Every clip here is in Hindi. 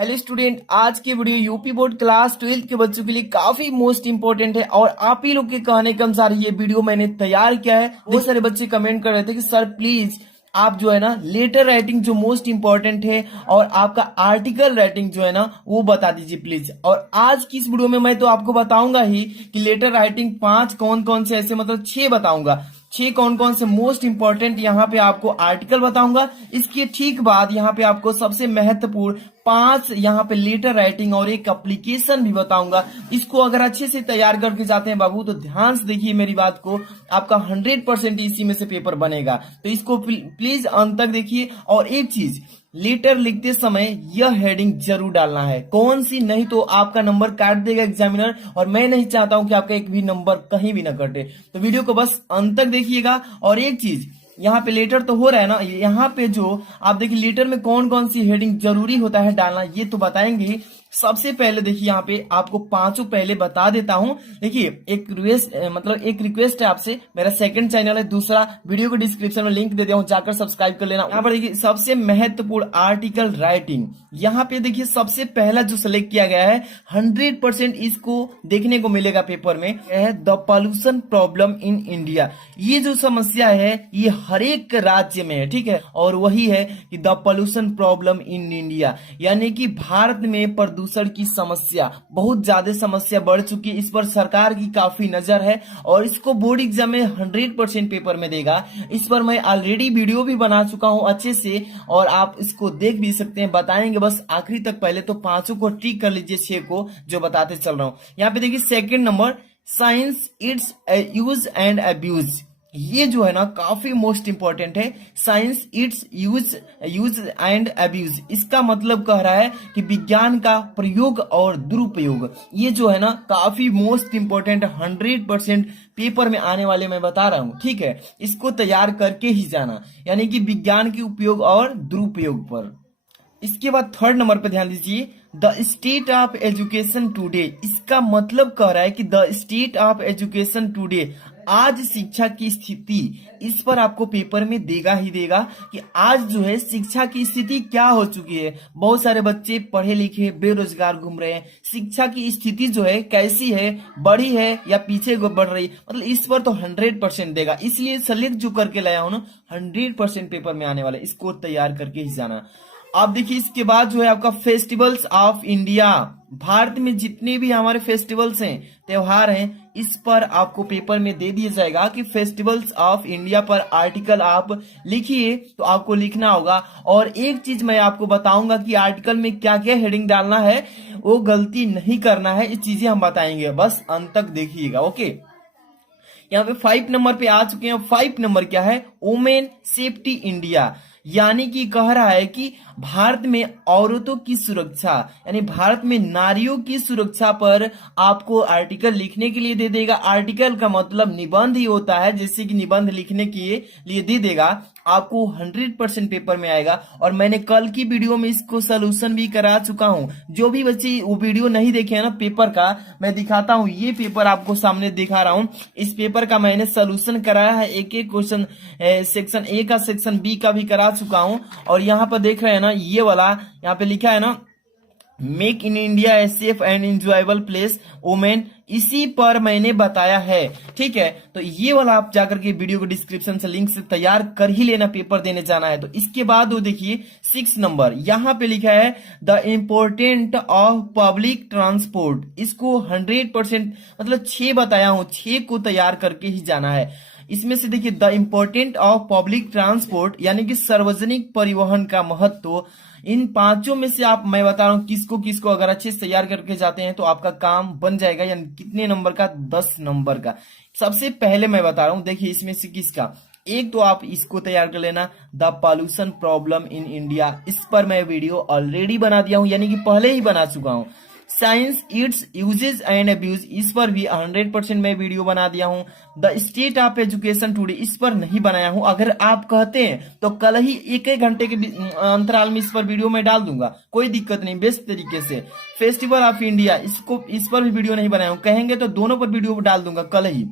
हेलो स्टूडेंट, आज की वीडियो यूपी बोर्ड क्लास 12 के बच्चों के लिए काफी मोस्ट इंपोर्टेंट है और आप ही लोग के कहने के अनुसार ये वीडियो मैंने तैयार किया है। बहुत सारे बच्चे कमेंट कर रहे थे कि सर प्लीज आप जो है ना लेटर राइटिंग जो मोस्ट इंपॉर्टेंट है और आपका आर्टिकल राइटिंग जो है ना वो बता दीजिए प्लीज। और आज की इस वीडियो में मैं तो आपको बताऊंगा ही कि लेटर राइटिंग 5 कौन कौन से ऐसे मतलब 6 बताऊंगा, 6 कौन कौन से मोस्ट इंपॉर्टेंट यहाँ पे आपको आर्टिकल बताऊंगा। इसके ठीक बाद यहाँ पे आपको सबसे महत्वपूर्ण 5 यहाँ पे लेटर राइटिंग और एक एप्लीकेशन भी बताऊंगा। इसको अगर अच्छे से तैयार करके जाते हैं बाबू तो ध्यान से देखिए मेरी बात को, आपका 100% इसी में से पेपर बनेगा। तो इसको प्लीज अंत तक देखिए। और एक चीज, लेटर लिखते समय यह हेडिंग जरूर डालना है, कौन सी, नहीं तो आपका नंबर काट देगा एग्जामिनर और मैं नहीं चाहता हूं कि आपका एक भी नंबर कहीं भी ना कटे। तो वीडियो को बस अंत तक देखिएगा। और एक चीज, यहाँ पे लेटर तो हो रहा है ना, यहाँ पे जो आप देखिए लेटर में कौन कौन सी हेडिंग जरूरी होता है डालना ये तो बताएंगे ही। सबसे पहले देखिए यहाँ पे आपको पांचों पहले बता देता हूं। देखिए एक रिक्वेस्ट है आपसे, मेरा सेकंड चैनल है, दूसरा वीडियो को डिस्क्रिप्शन में लिंक दे दिया हूं, जाकर सब्सक्राइब कर लेना। यहाँ पर देखिए सबसे महत्वपूर्ण आर्टिकल राइटिंग, यहाँ पे देखिए सबसे पहला जो सिलेक्ट किया गया है 100% इसको देखने को मिलेगा पेपर में, है the pollution problem in India. ये जो समस्या है ये हर एक राज्य में है, ठीक है, और वही है कि the pollution problem in India, यानी कि भारत में प्रदूषण की समस्या बहुत ज्यादा समस्या बढ़ चुकी है। इस पर सरकार की काफी नजर है और इसको बोर्ड एग्जाम में 100% पेपर में देगा। इस पर मैं ऑलरेडी वीडियो भी बना चुका हूं अच्छे से और आप इसको देख भी सकते हैं, बताएंगे बस आखिरी तक। पहले तो पांचों को टिक कर लीजिए, 6 को जो बताते चल रहा हूं। यहाँ पे देखिए second number, science it's use and abuse. ये जो है ना काफी मोस्ट इंपॉर्टेंट है, science it's use and abuse. इसका मतलब कह रहा है कि विज्ञान का प्रयोग और दुरुपयोग। ये जो है ना काफी मोस्ट इंपॉर्टेंट 100% पेपर में आने वाले मैं बता रहा हूं, ठीक है। इसको तैयार करके ही जाना, यानी कि विज्ञान के उपयोग और दुरुपयोग पर। इसके बाद थर्ड नंबर पे ध्यान दीजिए, the state of education today. इसका मतलब कह रहा है कि the state of education today, आज शिक्षा की स्थिति। इस पर आपको पेपर में देगा ही देगा कि आज जो है शिक्षा की स्थिति क्या हो चुकी है। बहुत सारे बच्चे पढ़े लिखे बेरोजगार घूम रहे हैं, शिक्षा की स्थिति जो है कैसी है, बढ़ी है या पीछे बढ़ रही, मतलब इस पर तो 100% देगा। इसलिए सेलेक्ट जो करके लाया हूं ना 100% पेपर में आने वाला, इसको तैयार करके ही जाना। आप देखिए इसके बाद जो है आपका फेस्टिवल्स ऑफ इंडिया, भारत में जितने भी हमारे फेस्टिवल्स हैं, त्योहार हैं, इस पर आपको पेपर में दे दिया जाएगा कि फेस्टिवल्स ऑफ इंडिया पर आर्टिकल आप लिखिए। तो आपको लिखना होगा। और एक चीज मैं आपको बताऊंगा कि आर्टिकल में क्या क्या हेडिंग डालना है, वो गलती नहीं करना है, ये चीजें हम बताएंगे, बस अंत तक देखिएगा। ओके, यहाँ पे 5 नंबर पे आ चुके हैं। 5 नंबर क्या है, वुमेन सेफ्टी इंडिया, यानी कि कह रहा है कि भारत में औरतों की सुरक्षा, यानी भारत में नारियों की सुरक्षा पर आपको आर्टिकल लिखने के लिए दे देगा। आर्टिकल का मतलब निबंध ही होता है, जैसे कि निबंध लिखने के लिए दे देगा। आपको 100% पेपर में आएगा। और मैंने कल की वीडियो में इसको सोल्यूशन भी करा चुका हूं। जो भी बच्चे वो वीडियो नहीं देखे हैं ना पेपर का, मैं दिखाता हूं, ये पेपर आपको सामने दिखा रहा हूं। इस पेपर का मैंने सोल्यूशन कराया है, एक एक क्वेश्चन सेक्शन ए का सेक्शन बी का भी करा चुका हूं। और यहाँ पर देख रहे हैं ना, ये वाला यहाँ पे लिखा है ना, make in India a safe and enjoyable place women, इसी पर मैंने बताया है, ठीक है। तो ये वाला आप जाकर के वीडियो को डिस्क्रिप्शन से लिंक से तैयार कर ही लेना, पेपर देने जाना है। तो इसके बाद वो देखिए 6 नंबर यहाँ पे लिखा है the important of public transport. इसको 100% मतलब 6 बताया हूं, 6 को तैयार करके ही जाना है। इसमें से देखिए the important of public transport, यानी कि सार्वजनिक परिवहन का महत्व। इन पांचों में से आप, मैं बता रहा हूं किसको किसको अगर अच्छे से तैयार करके जाते हैं तो आपका काम बन जाएगा। यानी कितने नंबर का, 10 नंबर का। सबसे पहले मैं बता रहा हूं, देखिए इसमें से किसका, एक तो आप इसको तैयार कर लेना, the pollution problem in India. इस पर मैं वीडियो ऑलरेडी बना दिया हूं, यानी कि पहले ही बना चुका हूं। Science its uses and abuse, इस पर भी 100% मैं वीडियो बना दिया हूं। The state of education today, इस पर नहीं बनाया हूं। अगर आप कहते हैं तो कल ही 1-1 घंटे के अंतराल में इस पर वीडियो मैं डाल दूंगा, कोई दिक्कत नहीं, बेस्ट तरीके से। फेस्टिवल ऑफ इंडिया, इस पर भी वीडियो नहीं बनाया हूं, कहेंगे तो दोनों पर वीडियो डाल दूंगा कल ही।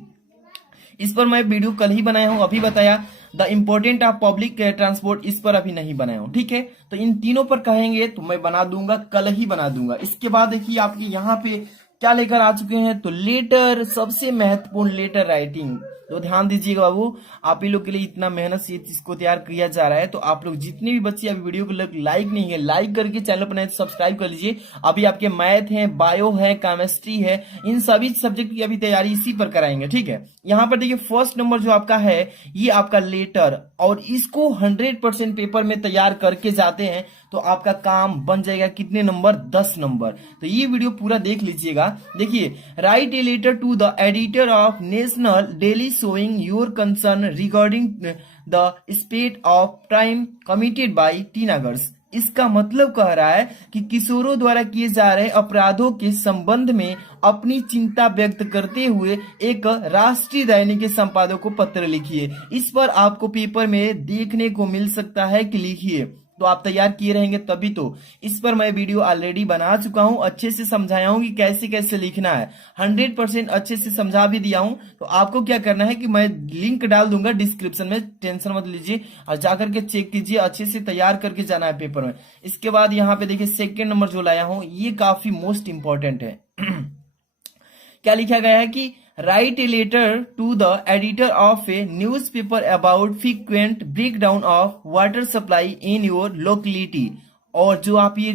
इस पर मैं वीडियो कल ही बनाया हूं, अभी बताया। The important of public transport, इस पर अभी नहीं बनाया हूं, ठीक है। तो इन तीनों पर कहेंगे तो मैं बना दूंगा, कल ही बना दूंगा। इसके बाद देखिए आपके यहाँ पे क्या लेकर आ चुके हैं, तो लेटर, सबसे महत्वपूर्ण लेटर राइटिंग। तो ध्यान दीजिएगा बाबू, आप ही लोग के लिए इतना मेहनत से इसको तैयार किया जा रहा है, तो आप लोग जितने भी बच्चे अभी वीडियो को लाइक नहीं है, लाइक करके चैनल पर नहीं सब्सक्राइब कर लीजिए। अभी आपके मैथ है, बायो है, केमिस्ट्री है, इन सभी सब्जेक्ट की अभी तैयारी इसी पर कराएंगे, ठीक है। यहाँ पर देखिए फर्स्ट नंबर जो आपका है ये आपका लेटर, और इसको 100% पेपर में तैयार करके जाते हैं तो आपका काम बन जाएगा कितने नंबर, 10 नंबर। तो ये वीडियो पूरा देख लीजिएगा। देखिए, write a letter to the editor of national daily showing your concern regarding the spate of crime committed by teenagers. इसका मतलब कह रहा है कि किशोरों द्वारा किए जा रहे अपराधों के संबंध में अपनी चिंता व्यक्त करते हुए एक राष्ट्रीय दैनिक के संपादक को पत्र लिखिए। इस पर आपको पेपर में देखने को मिल सकता है कि लिखिए, तो आप तैयार किए रहेंगे तभी तो। इस पर मैं वीडियो ऑलरेडी बना चुका हूं, अच्छे से समझाया हूं कि कैसे कैसे लिखना है, 100% अच्छे से समझा भी दिया हूं। तो आपको क्या करना है कि मैं लिंक डाल दूंगा डिस्क्रिप्शन में, टेंशन मत लीजिए, और जाकर के चेक कीजिए, अच्छे से तैयार करके जाना है पेपर में। इसके बाद यहाँ पे देखिए सेकेंड नंबर जो लाया हूं ये काफी मोस्ट इंपॉर्टेंट है। क्या लिखा गया है कि write a letter to the editor of a newspaper about frequent breakdown of water supply in your locality. और जो आप ये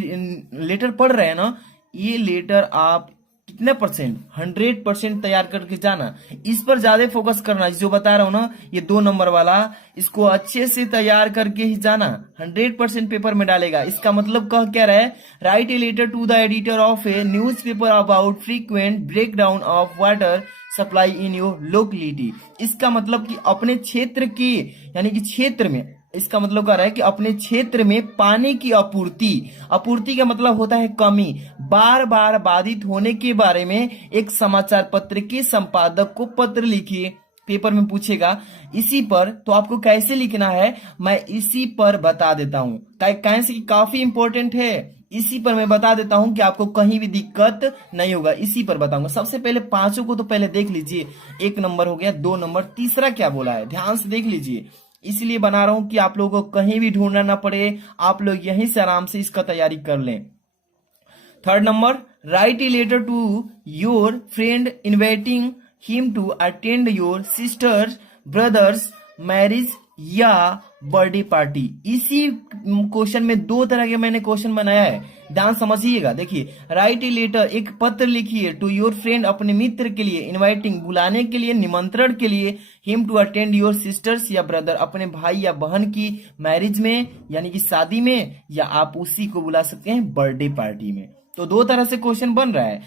लेटर पढ़ रहे हैं ना, ये लेटर आप कितने परसेंट, 100% तैयार करके जाना। इस पर ज्यादा फोकस करना, जो बता रहा हूं ना ये 2 नंबर वाला, इसको अच्छे से तैयार करके ही जाना, 100% पेपर में डालेगा। इसका मतलब कह क्या रहा है, write a letter to the editor of a newspaper about frequent breakdown of water supply in your locality. इसका मतलब कि अपने क्षेत्र के, यानी कि क्षेत्र में, इसका मतलब कह रहा है कि अपने क्षेत्र में पानी की आपूर्ति का मतलब होता है कमी, बार बार बाधित होने के बारे में एक समाचार पत्र के संपादक को पत्र लिखिए। पेपर में पूछेगा इसी पर, तो आपको कैसे लिखना है मैं इसी पर बता देता हूं, कैसे काफी इंपॉर्टेंट है। इसी पर मैं बता देता हूं कि आपको कहीं भी दिक्कत नहीं होगा, इसी पर बताऊंगा। सबसे पहले पांचों को तो पहले देख लीजिए, 1 नंबर हो गया, 2 नंबर, तीसरा क्या बोला है ध्यान से देख लीजिए। इसलिए बना रहा हूं कि आप लोगों को कहीं भी ढूंढना ना पड़े, आप लोग यहीं से आराम से इसका तैयारी कर लें। Third number, write a letter to your friend inviting him to attend your sister's brother's marriage या बर्थडे पार्टी। इसी क्वेश्चन में 2 तरह के मैंने क्वेश्चन बनाया है, ध्यान समझिएगा। देखिए, राइट ए लेटर, एक पत्र लिखिए, टू योर फ्रेंड, अपने मित्र के लिए, इनवाइटिंग, बुलाने के लिए, निमंत्रण के लिए, him to attend your sister's या ब्रदर, अपने भाई या बहन की मैरिज में यानी कि शादी में, या आप उसी को बुला सकते हैं बर्थडे पार्टी में। तो 2 तरह से क्वेश्चन बन रहा है।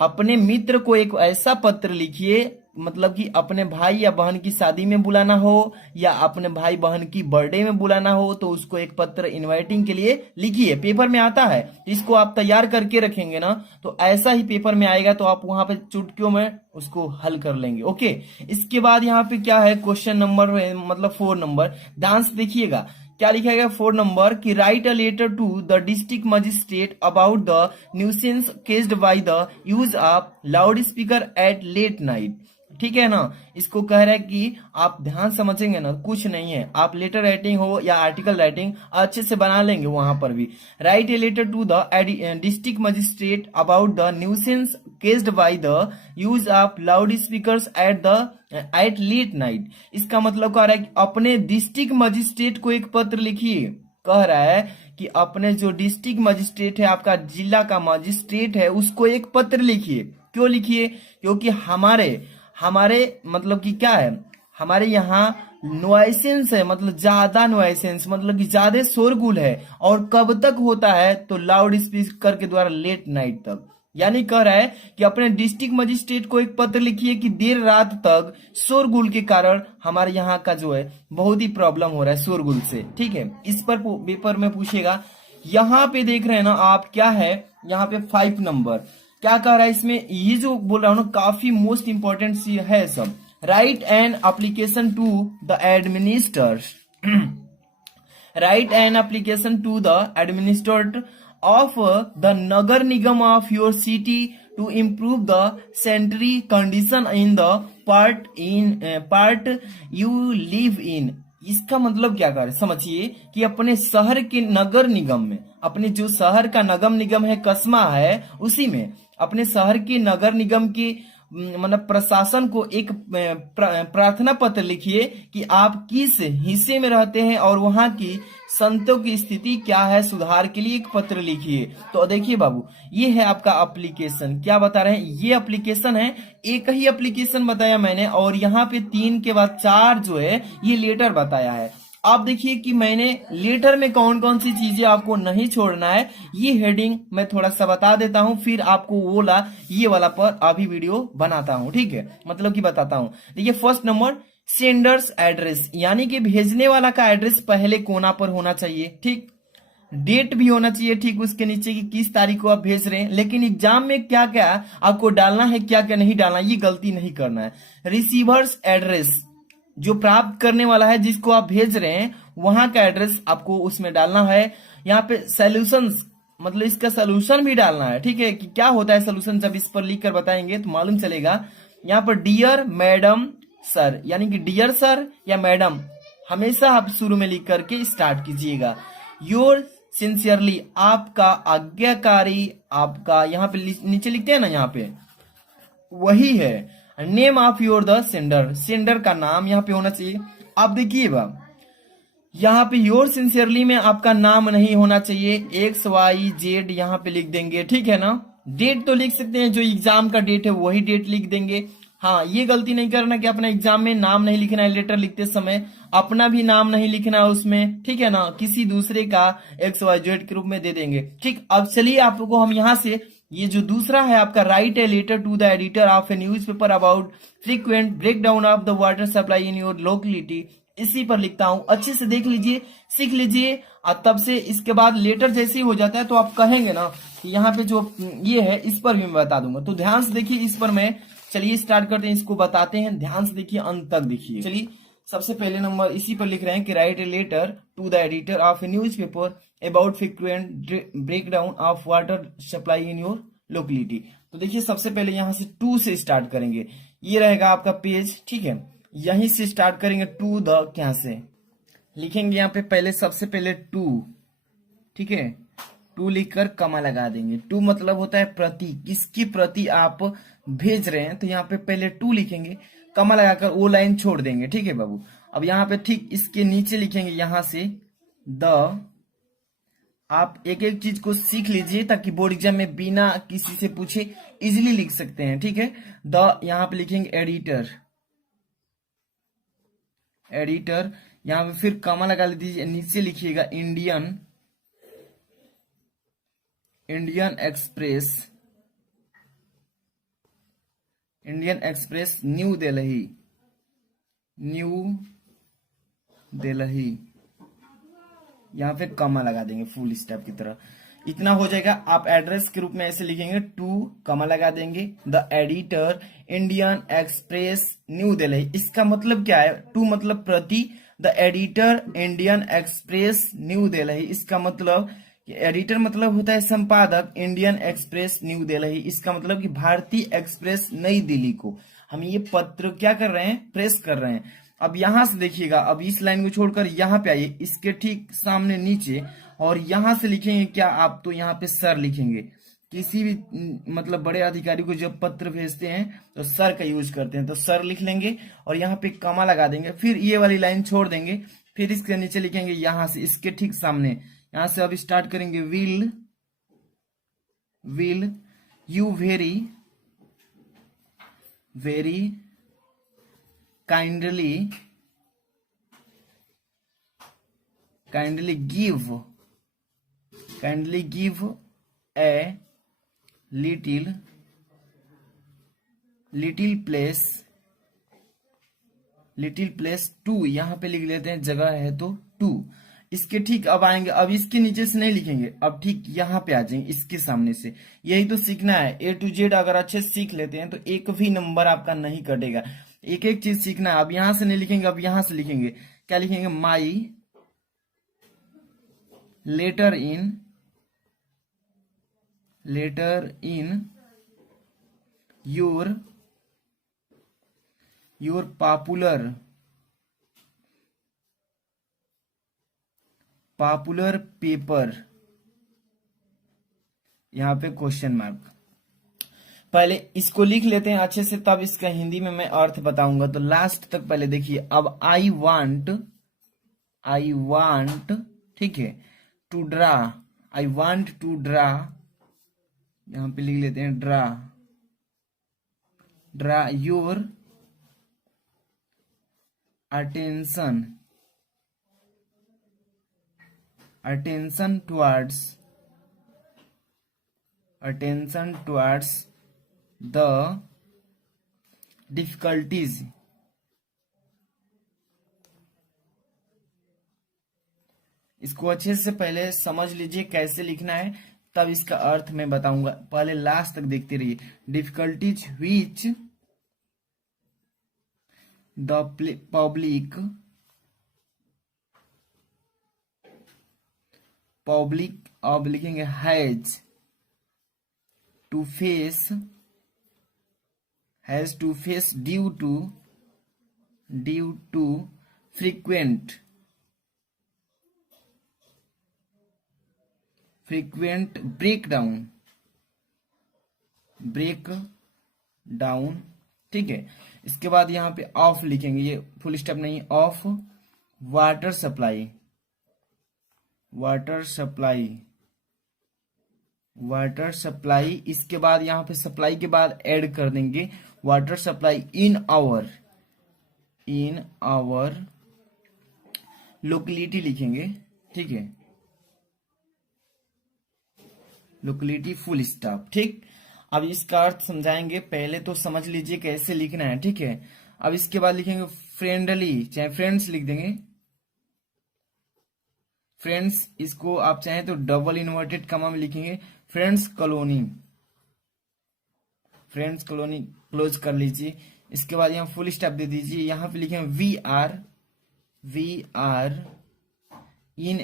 अपने मित्र को एक ऐसा पत्र लिखिए, मतलब कि अपने भाई या बहन की शादी में बुलाना हो या अपने भाई बहन की बर्थडे में बुलाना हो, तो उसको एक पत्र इनवाइटिंग के लिए लिखिए। पेपर में आता है, इसको आप तैयार करके रखेंगे ना, तो ऐसा ही पेपर में आएगा, तो आप वहां पे चुटकियों में उसको हल कर लेंगे। ओके, इसके बाद यहाँ पे क्या है, क्वेश्चन नंबर मतलब 4 नंबर, ध्यान से देखिएगा क्या लिखा गया 4 नंबर कि write a letter to the district magistrate about the nuisance caused by the use of loud speaker at late night. ठीक है ना, इसको कह रहा है कि आप ध्यान समझेंगे ना, कुछ नहीं है, आप लेटर राइटिंग हो या आर्टिकल राइटिंग अच्छे से बना लेंगे वहां पर भी। Write a letter to the district magistrate about the nuisance caused by the use of loud speakers at late night. इसका मतलब कह रहा है कि अपने डिस्ट्रिक्ट मजिस्ट्रेट को एक पत्र लिखिए। कह रहा है कि अपने जो डिस्ट्रिक्ट मजिस्ट्रेट है, आपका जिला का मजिस्ट्रेट है, उसको एक पत्र लिखिए। क्यों लिखिए, क्योंकि हमारे मतलब कि क्या है, हमारे यहाँ नॉइसेंस है, मतलब ज्यादा नॉइसेंस, मतलब कि ज्यादा शोरगुल है, और कब तक होता है, तो लाउड स्पीकर के द्वारा लेट नाइट तक। यानी कह रहा है कि अपने डिस्ट्रिक्ट मजिस्ट्रेट को एक पत्र लिखिए कि देर रात तक शोरगुल के कारण हमारे यहाँ का जो है बहुत ही प्रॉब्लम हो रहा है शोरगुल से। ठीक है, इस पर पेपर में पूछेगा। यहाँ पे देख रहे हैं ना आप, क्या है यहाँ पे 5 नंबर क्या कह रहा है इसमें, ये जो बोल रहा हूं ना काफी मोस्ट इंपॉर्टेंट सी है सब। Write an application to the administrator, write an application to the administrator of the Nagar Nigam of your city to improve the sanitary condition in the part you live in। इसका मतलब क्या कर समझिए कि अपने शहर के नगर निगम में, अपने जो शहर का नगम निगम है, कस्बा है, उसी में अपने शहर के नगर निगम के मतलब प्रशासन को एक प्रार्थना पत्र लिखिए कि आप किस हिस्से में रहते हैं और वहां की संतों की स्थिति क्या है, सुधार के लिए एक पत्र लिखिए। तो देखिए बाबू, ये है आपका एप्लीकेशन। क्या बता रहे हैं, ये एप्लीकेशन है। एक ही एप्लीकेशन बताया मैंने, और यहाँ पे 3 के बाद 4 जो है ये लेटर बताया है। आप देखिए कि मैंने लेटर में कौन कौन सी चीजें आपको नहीं छोड़ना है, ये हेडिंग मैं थोड़ा सा बता देता हूं, फिर आपको ये वाला पर अभी वीडियो बनाता हूं, ठीक है, मतलब कि बताता हूं। देखिए, फर्स्ट नंबर सेंडर्स एड्रेस, यानी कि भेजने वाला का एड्रेस पहले कोना पर होना चाहिए, ठीक। डेट भी होना चाहिए ठीक उसके नीचे कि किस तारीख को आप भेज रहे हैं। लेकिन एग्जाम में क्या क्या आपको डालना है, क्या क्या नहीं डालना, ये गलती नहीं करना है। रिसीवर्स एड्रेस, जो प्राप्त करने वाला है, जिसको आप भेज रहे हैं, वहां का एड्रेस आपको उसमें डालना है। यहाँ पे सॉल्यूशंस, मतलब इसका सॉल्यूशन भी डालना है, ठीक है, कि क्या होता है सॉल्यूशन, जब इस पर लिख कर बताएंगे तो मालूम चलेगा। यहाँ पर डियर मैडम सर, यानी कि डियर सर या मैडम हमेशा आप शुरू में लिख करके स्टार्ट कीजिएगा। योर सिंसियरली, आपका आज्ञाकारी, आपका यहाँ पे नीचे लिखते हैं ना, यहाँ पे वही है। Name of your the sender, sender का नाम यहाँ पे होना चाहिए। आप देखिएगा यहाँ पे योर सिंसियरली में आपका नाम नहीं होना चाहिए, XYZ यहाँ पे लिख देंगे, ठीक है ना। डेट तो लिख सकते हैं, जो एग्जाम का डेट है वही डेट लिख देंगे। हाँ, ये गलती नहीं करना कि अपना एग्जाम में नाम नहीं लिखना है, लेटर लिखते समय अपना भी नाम नहीं लिखना है उसमें, ठीक है ना, किसी दूसरे का XYZ के रूप में दे देंगे, ठीक। अब चलिए आपको हम यहाँ से, ये जो दूसरा है आपका, write a letter to the editor of a newspaper about frequent break down of the water supply in your locality, इसी पर लिखता हूं, अच्छे से देख लीजिए, सीख लीजिए। और तब से इसके बाद लेटर जैसे ही हो जाता है तो आप कहेंगे ना कि यहाँ पे जो ये है, इस पर भी मैं बता दूंगा। तो ध्यान से देखिए इस पर मैं, चलिए स्टार्ट करते हैं, इसको बताते हैं, ध्यान से देखिए, अंत तक देखिए। चलिए, सबसे पहले नंबर इसी पर लिख रहे हैं कि write a letter to the editor of a newspaper about frequent break down of water supply in your locality. तो देखिए, सबसे पहले यहाँ से टू से स्टार्ट करेंगे, ये रहेगा आपका पेज, ठीक है। यहीं से स्टार्ट करेंगे, टू द क्या से लिखेंगे, यहाँ पे पहले सबसे पहले टू, ठीक है, टू लिखकर कमा लगा देंगे। टू मतलब होता है प्रति, किसकी प्रति आप भेज रहे हैं, तो यहाँ पे पहले टू लिखेंगे, कमा लगाकर वो लाइन छोड़ देंगे, ठीक है बाबू। अब यहाँ पे ठीक इसके नीचे लिखेंगे यहां से द, आप एक एक चीज को सीख लीजिए ताकि बोर्ड एग्जाम में बिना किसी से पूछे इजिली लिख सकते हैं, ठीक है। द, यहाँ पे लिखेंगे एडिटर, एडिटर, यहां पे फिर कॉमा लगा लीजिए, नीचे लिखिएगा Indian, Indian express, Indian express new Delhi, new Delhi, यहां पे कॉमा लगा देंगे फुल स्टॉप की तरह। इतना हो जाएगा। आप एड्रेस के रूप में ऐसे लिखेंगे, टू कॉमा लगा देंगे, the editor Indian express new Delhi. इसका मतलब क्या है, टू मतलब प्रति, the editor Indian express new Delhi, इसका मतलब एडिटर मतलब होता है संपादक, इंडियन एक्सप्रेस न्यू दिल्ली, इसका मतलब कि भारतीय एक्सप्रेस नई दिल्ली को हम ये पत्र क्या कर रहे हैं, प्रेस कर रहे हैं। अब यहां से देखिएगा, अब इस लाइन को छोड़कर यहां पे आइए, इसके ठीक सामने नीचे, और यहां से लिखेंगे क्या आप, तो यहाँ पे सर लिखेंगे। किसी भी मतलब बड़े अधिकारी को जब पत्र भेजते हैं तो सर का यूज करते हैं, तो सर लिख लेंगे और यहाँ पे कॉमा लगा देंगे, फिर ये वाली लाइन छोड़ देंगे, फिर इसके नीचे लिखेंगे यहां से, इसके ठीक सामने, यहां से अब स्टार्ट करेंगे, will you very very kindly give a little place to, यहां पे लिख लेते हैं, जगह है तो टू। इसके ठीक अब आएंगे, अब इसके नीचे से नहीं लिखेंगे, अब ठीक यहाँ पे आ जाएंगे, इसके सामने से। यही तो सीखना है, A to Z अगर अच्छे से सीख लेते हैं तो एक भी नंबर आपका नहीं कटेगा। एक एक चीज सीखना है। अब यहां से नहीं लिखेंगे, अब यहां से लिखेंगे, क्या लिखेंगे, my letter in your popular popular paper, यहाँ पे क्वेश्चन मार्क। पहले इसको लिख लेते हैं अच्छे से, तब इसका हिंदी में मैं अर्थ बताऊंगा। तो लास्ट तक पहले देखिए। अब आई वांट, ठीक है, to draw, I want to draw, यहां पे लिख लेते हैं draw your attention towards the difficulties, इसको अच्छे से पहले समझ लीजिए कैसे लिखना है, तब इसका अर्थ मैं बताऊंगा। पहले लास्ट तक देखते रहिए। डिफिकल्टीज व्हिच द पब्लिक अब लिखेंगे has to face due to frequent breakdown, ठीक है। इसके बाद यहाँ पे ऑफ लिखेंगे, ये फुल स्टॉप नहीं, ऑफ वाटर सप्लाई, इसके बाद यहाँ पे सप्लाई के बाद ऐड कर देंगे water supply in our locality लिखेंगे, ठीक है, लोकेलिटी फुल स्टॉप, ठीक। अब इसका अर्थ समझाएंगे, पहले तो समझ लीजिए कैसे लिखना है, ठीक है। अब इसके बाद लिखेंगे फ्रेंडली, चाहे फ्रेंड्स लिख देंगे, फ्रेंड्स, इसको आप चाहें तो डबल इन्वर्टेड कॉमा में लिखेंगे, फ्रेंड्स कॉलोनी क्लोज कर लीजिए। इसके बाद यहाँ फुल स्टॉप दे दीजिए, यहाँ पे लिखेंगे we are in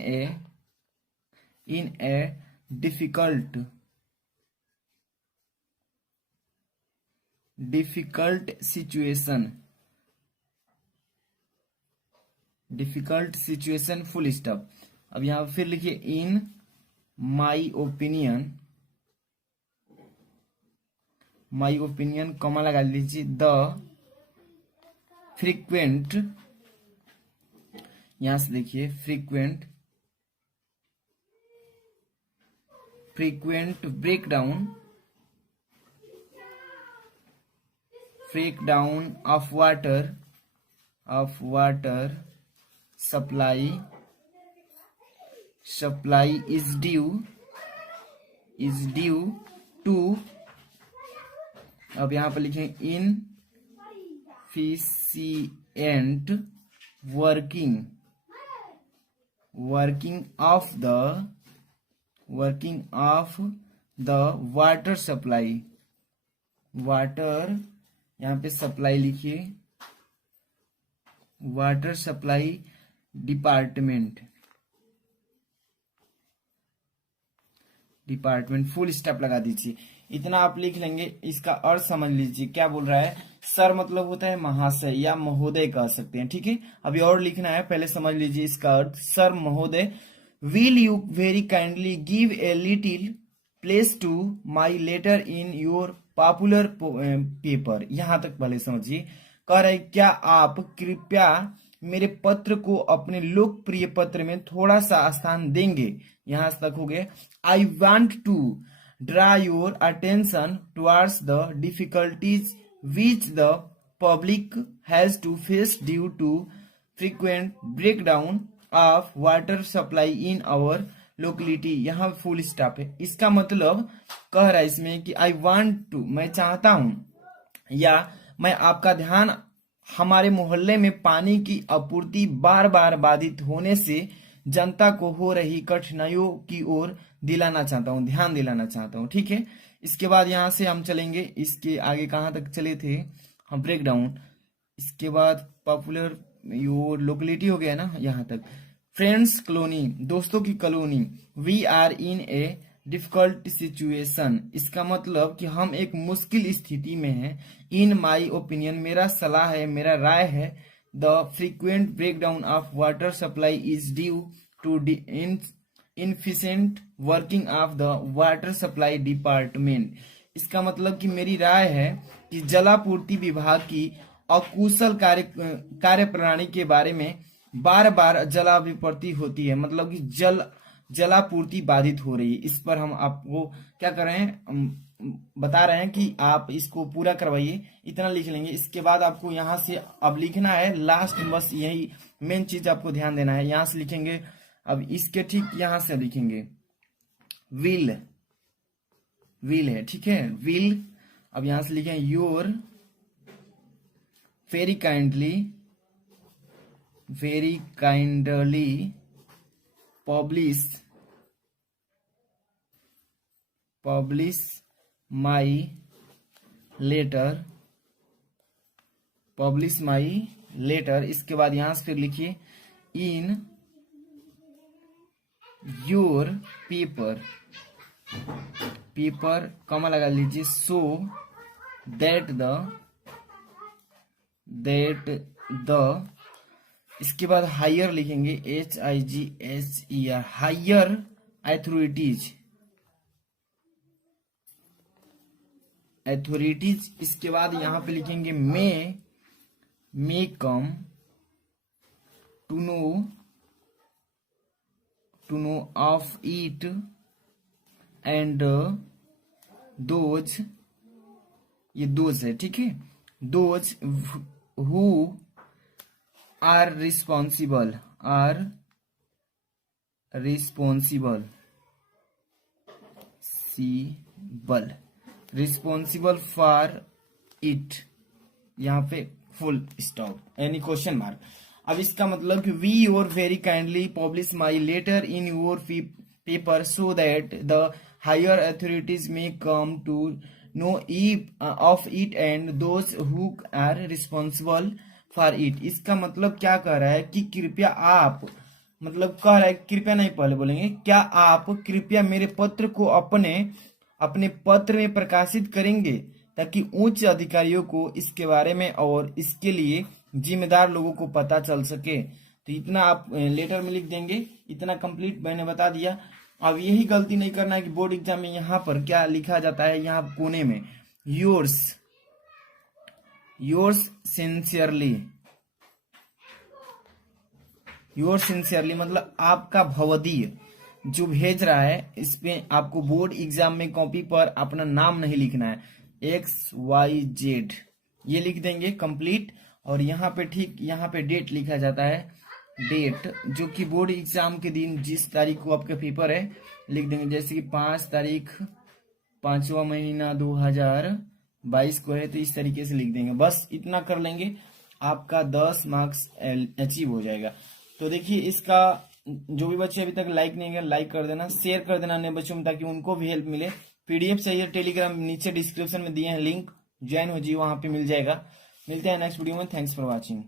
a difficult situation full stop. अब यहां फिर लिखिए इन माई ओपिनियन कॉमा लगा लीजिए, द फ्रीक्वेंट, यहां से देखिए frequent breakdown of water supply is due to, अब यहां पर लिखें inefficient working of the water supply, यहाँ पे सप्लाई लिखिए, water supply department full stop लगा दीजिए। इतना आप लिख लेंगे। इसका अर्थ समझ लीजिए क्या बोल रहा है। सर मतलब होता है महाशय या महोदय कह सकते हैं, ठीक है। अभी और लिखना है, पहले समझ लीजिए इसका अर्थ। सर महोदय, will you very kindly give a little place to my letter in your popular paper, यहां तक पहले समझिए। कह रहे क्या आप कृपया मेरे पत्र को अपने लोकप्रिय पत्र में थोड़ा सा स्थान देंगे, यहां तक हो गया। I want to draw your attention towards the difficulties which the public has to face due to frequent breakdown of water supply in our locality, यहाँ फुल स्टॉप है। इसका मतलब कह रहा है इसमें कि आई वांट टू, मैं चाहता हूं, या मैं आपका ध्यान हमारे मोहल्ले में पानी की आपूर्ति बार बार बाधित होने से जनता को हो रही कठिनाइयों की ओर दिलाना चाहता हूं, ध्यान दिलाना चाहता हूं, ठीक है। इसके बाद यहां से हम चलेंगे, इसके आगे कहां तक चले थे हम, ब्रेक डाउन। इसके बाद पॉपुलर योर लोकेलिटी हो गया ना, यहां तक। फ्रेंड्स कॉलोनी, दोस्तों की colony. We are in a difficult situation, इसका मतलब कि हम एक मुश्किल स्थिति में हैं। इन माई ओपिनियन, मेरा सलाह है, मेरा राय है। The frequent breakdown of water supply is due to inefficient working of the water supply department. इसका मतलब कि मेरी राय है कि जलापूर्ति विभाग की अकुशल कार्य प्रणाली के बारे में बार बार जलापूर्ति होती है, मतलब कि जलापूर्ति बाधित हो रही है। इस पर हम आपको क्या कर रहे हैं, बता रहे हैं कि आप इसको पूरा करवाइए। इतना लिख लेंगे। इसके बाद आपको यहाँ से अब लिखना है लास्ट में, बस यही मेन चीज आपको ध्यान देना है। यहाँ से लिखेंगे, अब इसके ठीक यहाँ से लिखेंगे विल, विल है, ठीक है, विल। अब यहां से लिखें your very kindly publish my letter. इसके बाद यहां से फिर लिखिए इन योर पेपर कॉमा लगा लीजिए, सो दैट द इसके बाद हायर लिखेंगे HIGHER, हायर अथॉरिटीज। इसके बाद यहां पे लिखेंगे may come to know of it and those, ये दोज है, ठीक है, those who are responsible for it, यहाँ पे फुल स्टॉप यानी क्वेश्चन मार्क। अब इसका मतलब कि we your very kindly publish my letter in your paper so that the higher authorities may come to know of it and those who are responsible for it. इसका मतलब क्या कह रहा है कि कृपया आप, मतलब कह रहा है कृपया नहीं, पहले बोलेंगे क्या आप कृपया मेरे पत्र को अपने पत्र में प्रकाशित करेंगे ताकि उच्च अधिकारियों को इसके बारे में और इसके लिए जिम्मेदार लोगों को पता चल सके। तो इतना आप लेटर में लिख देंगे। इतना कंप्लीट मैंने बता दिया। अब यही गलती नहीं करना है कि बोर्ड एग्जाम में यहाँ पर क्या लिखा जाता है, यहाँ कोने में योर्स सिंसियरली मतलब आपका भवदीय जो भेज रहा है, इसमें आपको बोर्ड एग्जाम में कॉपी पर अपना नाम नहीं लिखना है, XYZ ये लिख देंगे कंप्लीट। और यहाँ पे ठीक यहाँ पे डेट लिखा जाता है, डेट जो कि बोर्ड एग्जाम के दिन जिस तारीख को आपका पेपर है लिख देंगे, जैसे कि 5 तारीख 5वां महीना 2022 को है, तो इस तरीके से लिख देंगे। बस इतना कर लेंगे, आपका 10 मार्क्स अचीव हो जाएगा। तो देखिए इसका जो भी बच्चे अभी तक लाइक नहीं किया लाइक कर देना, शेयर कर देना अन्य बच्चों में ताकि उनको भी हेल्प मिले। PDF चाहिए टेलीग्राम नीचे डिस्क्रिप्शन में दिए हैं लिंक, ज्वाइन हो जी, वहां पे मिल जाएगा। मिलते हैं नेक्स्ट वीडियो में। Thanks for watching.